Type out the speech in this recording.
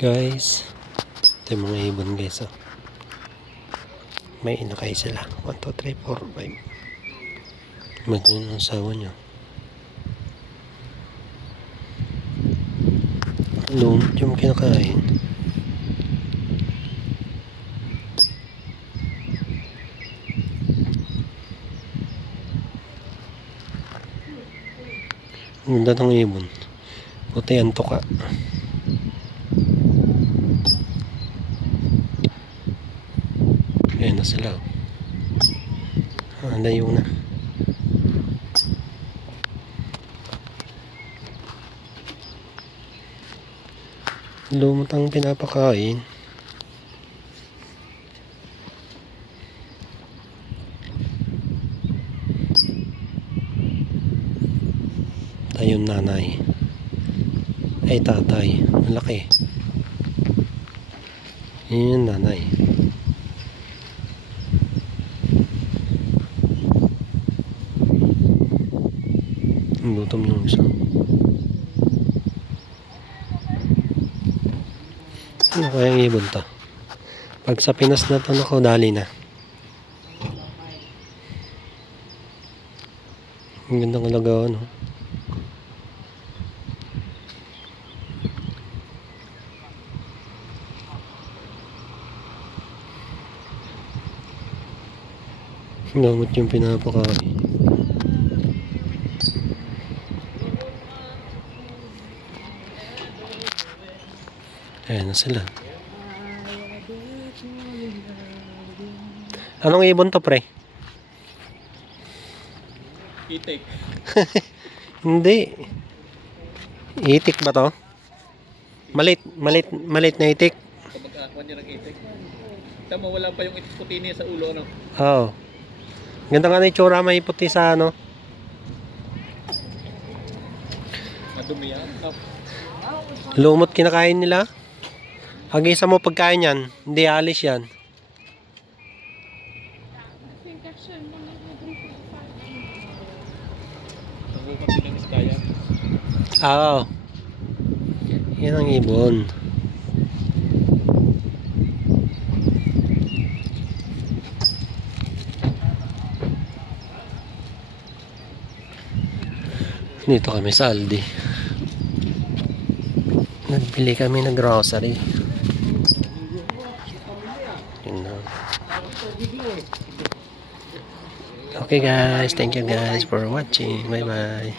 Guys, ito yung mga ibon guys, oh. May inakay sila 1, 2, 3, 4, 5. Magandang ang sawa nyo. Lumot yung kinakain. Ang ganda ng ibon, puti ang tuka. Ayan na sila, oh. Layo na. Lumot ang pinapakain. Ayun nanay. Ay tatay. Malaki. Yun nanay. Gutom yung isa. Ano kayang ibon to? Pag sa Pinas na to, nako, dali na. Ang gandang alagawan, no? Gamot yung pinapakain. Ayan na sila. Anong ibon to, pre? Itik. Hindi. Itik ba to? Malit na itik. Kapag akawan niya ng itik. Tama, wala pa yung itik puti niya sa ulo, ano? Oo. Ganda nga na itsura, may puti sa ano. Madumi yan. Oh. Lumot kinakain nila. Hagisa mo pagkain yan, hindi alis yan. Nangukat din ang iskaya. Oo. Yan ang ibon. Dito kami sa Aldi. Nagbili kami ng grocery. Yun na. Okay guys, thank you guys for watching. Bye bye.